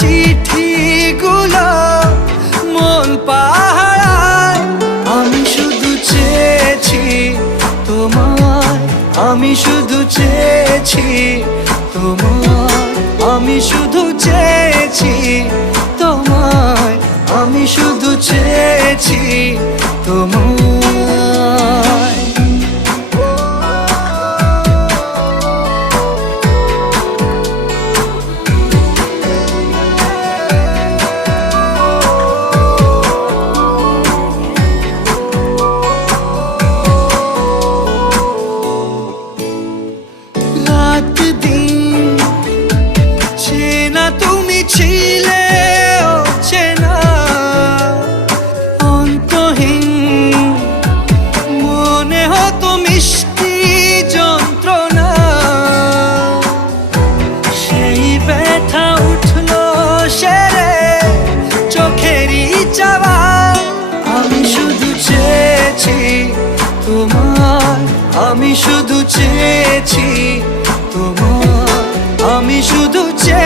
চিঠিগুলো মন পাহারায়। আমি শুধু চেয়েছি তোমায়, আমি শুধু চেয়েছি তোমায়, আমি শুধু চেয়েছি তোমায়, আমি শুধু চেয়েছি তোমায়। রাত দিন চেনা তুমি ছিলে চেনা অন্তহীন, মনে হতো মিষ্টি যন্ত্রণা। সেই ব্যথা উঠলো সেরে চোখেরই চাওয়া। আমি শুধু চেয়েছি তোমার, আমি শুধু চেয়েছি তোমার, আমি শুধু চেয়েছি